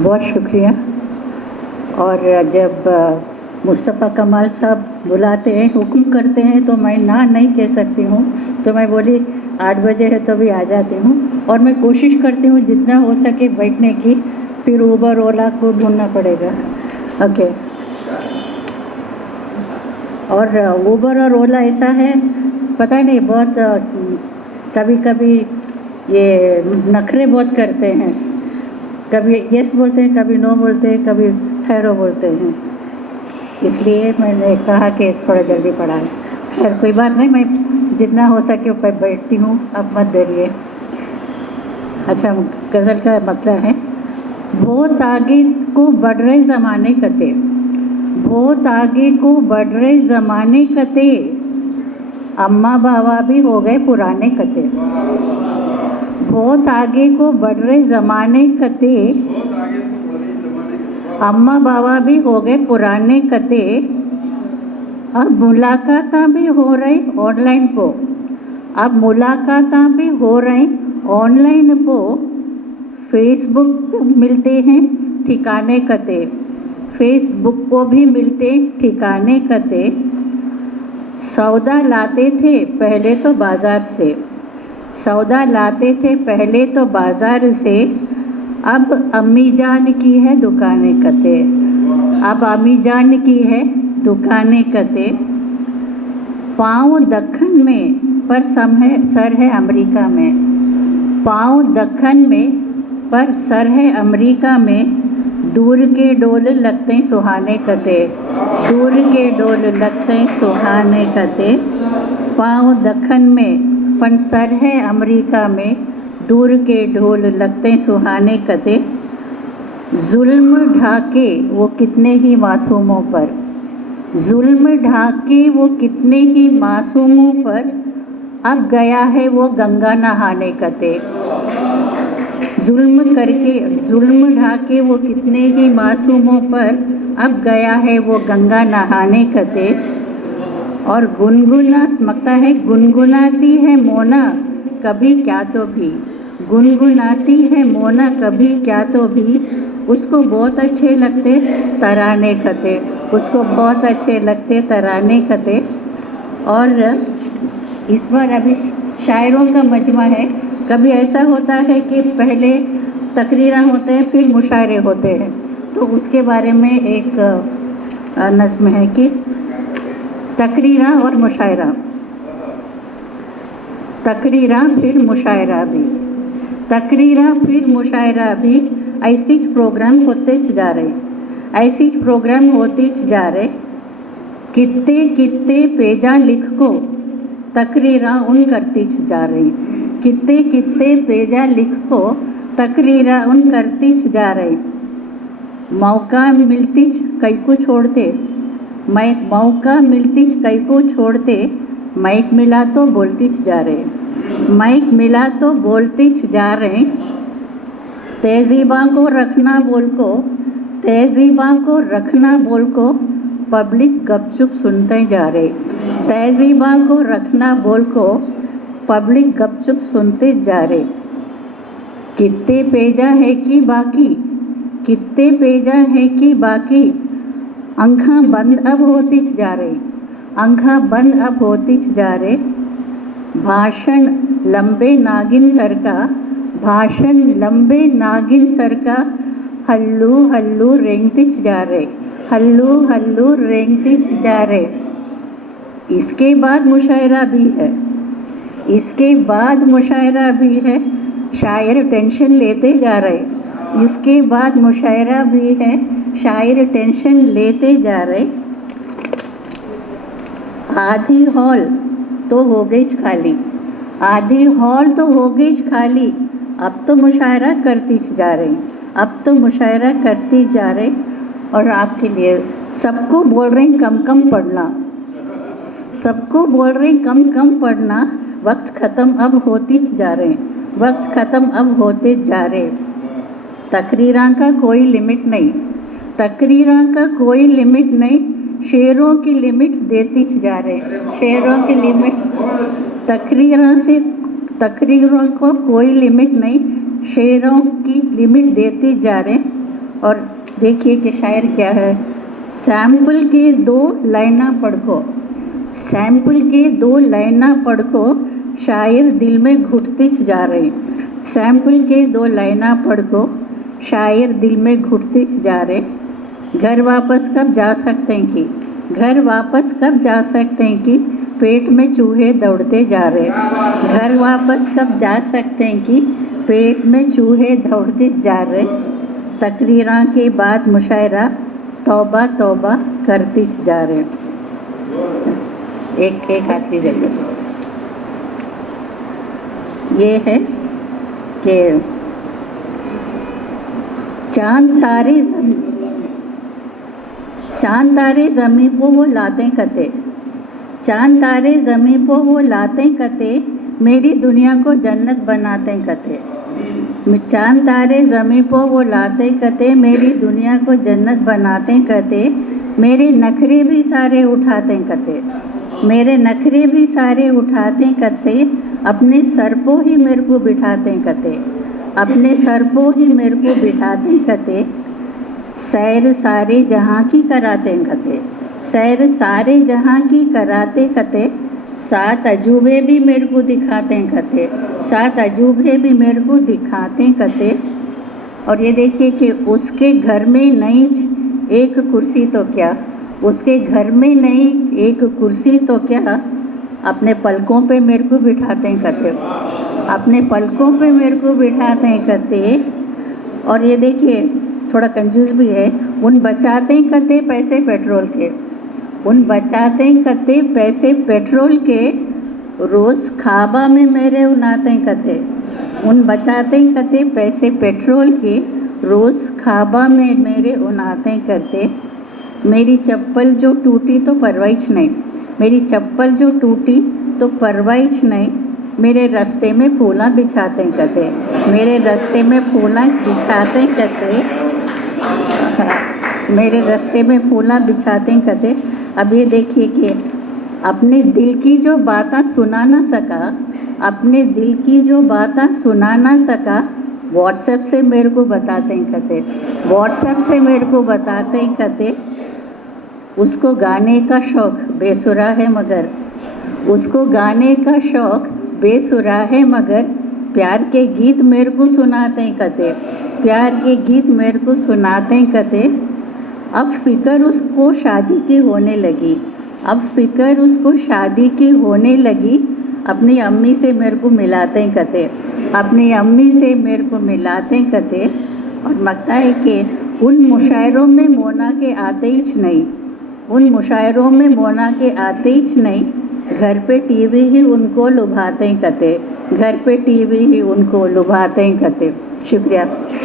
बहुत शुक्रिया। और जब मुस्तफ़ा कमाल साहब बुलाते हैं, हुक्म करते हैं, तो मैं ना नहीं कह सकती हूँ। तो मैं बोली 8 बजे है तो भी आ जाती हूँ, और मैं कोशिश करती हूँ जितना हो सके बैठने की। फिर उबर ओला को ढूंढना पड़ेगा। ओके। और उबर और ओला ऐसा है, पता नहीं, बहुत कभी कभी ये नखरे बहुत करते हैं। कभी यस बोलते हैं, कभी नो बोलते हैं, कभी ठहरो बोलते हैं। इसलिए मैंने कहा कि थोड़ा जल्दी पढ़ाएं। खैर कोई बात नहीं, मैं जितना हो सके पर बैठती हूँ, अब मत डरिए। अच्छा, गज़ल का मतलब है, बहुत आगे को बढ़ रहे ज़माने कते, बहुत आगे को बढ़ रहे ज़माने कते, अम्मा बाबा भी हो गए पुराने कते। बहुत आगे को बढ़ रहे ज़माने कते, अम्मा बाबा भी हो गए पुराने कते। अब मुलाकातां भी हो रही ऑनलाइन को, अब मुलाकातां भी हो रही ऑनलाइन को, फेसबुक पे मिलते हैं ठिकाने कते, फेसबुक को भी मिलते ठिकाने कते। सौदा लाते थे पहले तो बाज़ार से, सौदा लाते थे पहले तो बाज़ार से, अब अम्मी जान की है दुकानें कते, अब अम्मी जान की है दुकानें कते। पाँव दक्खन में पर सर है अमेरिका में, पाँव दक्खन में पर सर है अमेरिका में, दूर के डोल लगते सुहाने कते, दूर के डोल लगते सुहाने कते। पाँव दक्खन में पर सर है अमेरिका में, दूर के ढोल लगते सुहाने कते। जुल्म ढाके वो कितने ही मासूमों पर, जुल्म ढाके वो कितने ही मासूमों पर, अब गया है वो गंगा नहाने कते। जुल्म करके, जुल्म ढाके वो कितने ही मासूमों पर, अब गया है वो गंगा नहाने कते। और गुनगुनाता है, गुनगुनाती है मोना कभी क्या तो भी, गुनगुनाती है मोना कभी क्या तो भी, उसको बहुत अच्छे लगते तराने कते, उसको बहुत अच्छे लगते तराने कते। और इस बार अभी शायरों का मजमा है। कभी ऐसा होता है कि पहले तकरीरें होते हैं, फिर मुशायरे होते हैं, तो उसके बारे में एक नज़्म है कि तकरीरा और मुशायरा, तकरीरा फिर मुशायरा भी, तकरीरा फिर मुशायरा भी, ऐसी प्रोग्राम होते जा रहे, ऐसी प्रोग्राम होते जा रहे। कित्ते कित्ते पेजा लिख को तकरीरा उन करती जा रही, कित्ते कित्ते पेजा लिख को तकरीरा उन करती जा रही। मौका मिलती कई को छोड़ते, मैं मौका मिलती कई को छोड़ते, माइक मिला तो बोलती जा रहे, माइक मिला तो बोलती जा रहे। तहजीबा को रखना बोल को, तहजीबा को रखना बोल को, पब्लिक गपचुप सुनते जा रहे, तहजीबा को रखना बोल को, पब्लिक गपचुप सुनते जा रहे। कित्ते पेजा है कि बाकी, कित्ते पेजा है कि बाकी, आँखां बंद अब होती जा रही, आँखां बंद अब होती जा रहे। भाषण लंबे नागिन सर का, भाषण लंबे नागिन सर का, हल्लू हल्लू रेंगती जा रहे, हल्लू हल्लू रेंगती जा रहे। इसके बाद मुशायरा भी है, इसके बाद मुशायरा भी है, शायर टेंशन लेते जा रहे, इसके बाद मुशायरा भी है, शायर टेंशन लेते जा रहे। आधी हॉल तो हो गई खाली, आधी हॉल तो हो गई खाली, अब तो मुशायरा करती जा रही, अब तो मुशायरा करती जा रही। और आपके लिए सबको बोल रही कम कम पढ़ना, सबको बोल रही कम कम पढ़ना, वक्त ख़त्म अब होती जा रहे, वक्त ख़त्म अब होते जा रहे। तकरीरां का कोई लिमिट नहीं, तकरीरां का कोई लिमिट नहीं, शेरों की लिमिट देती जा रहे, शेरों की लिमिट, तकरीरां से, तकरीरों को कोई लिमिट नहीं, शेरों की लिमिट देती जा रहे। और देखिए कि शायर क्या है, सैंपल के 2 लाइना पढ़ो, सैंपल के 2 लाइना पढ़ो, शायर दिल में घुटते जा रहे। सैंपल के 2 लाइना पढ़ो, शायर दिल में घुटते जा रहे। घर वापस कब जा सकते हैं कि, घर वापस कब जा सकते हैं कि पेट में चूहे दौड़ते जा रहे। घर वापस कब जा सकते हैं कि पेट में चूहे दौड़ते जा रहे। तकरीरा के बाद मुशायरा तौबा तौबा करते जा रहे। एक आखिरी जगह ये है कि चांद तारे ज़मीं को वो लाते कते, चांद तारे ज़मीं को वो लाते कते, मेरी दुनिया को जन्नत बनाते कते। चांद तारे ज़मीं को वो लाते कते, मेरी दुनिया को जन्नत बनाते कते। मेरे नखरे भी सारे उठाते कते, मेरे नखरे भी सारे उठाते कते, अपने सर को ही मेरे को बिठाते कते, अपने सर को ही मेरे को बिठाते कते। सैर सारे जहाँ की कराते कते, सैर सारे जहाँ की कराते कते। 7 अजूबे भी मेरे को दिखाते कते, 7 अजूबे भी मेरे को दिखाते कते। और ये देखिए कि उसके घर में नहीं एक कुर्सी तो क्या, उसके घर में नहीं एक कुर्सी तो क्या, अपने पलकों पे मेरे को बिठाते कते, अपने पलकों पे मेरे को बिठाते कते। और ये देखिए थोड़ा कंजूस भी है, उन बचाते कते पैसे पेट्रोल के, उन बचाते कते पैसे पेट्रोल के, रोज़ खाबा में मेरे उनाते कते। उन बचाते कते पैसे पेट्रोल के, रोज़ खाबा में मेरे उनाते करते। मेरी चप्पल जो टूटी तो परवाइश नहीं, मेरी चप्पल जो टूटी तो परवाइश नहीं, मेरे रास्ते में फूला बिछाते कते, मेरे रास्ते में फूला बिछाते कते, मेरे रास्ते में फूला बिछाते कते। अब ये देखिए कि अपने दिल की जो बातें सुना ना सका, अपने दिल की जो बातें सुना ना सका, व्हाट्सएप से मेरे को बताते कते, व्हाट्सएप से मेरे को बताते कते। उसको गाने का शौक़ बेसुरा है मगर, उसको गाने का शौक़ बेसुरा है मगर, प्यार के गीत मेरे को सुनाते कते, प्यार के गीत मेरे को सुनाते कते। अब फ़िक्र उसको शादी की होने लगी, अब फ़िक्र उसको शादी की होने लगी, अपनी अम्मी से मेरे को मिलाते कते, अपनी अम्मी से मेरे को मिलाते कते। और लगता है कि उन मुशायरों में मोना के आते ही नहीं, उन मुशायरों में मोना के आते ही नहीं, घर पे टीवी ही उनको लुभाते कते, घर पे टीवी ही उनको लुभाते कते। शुक्रिया।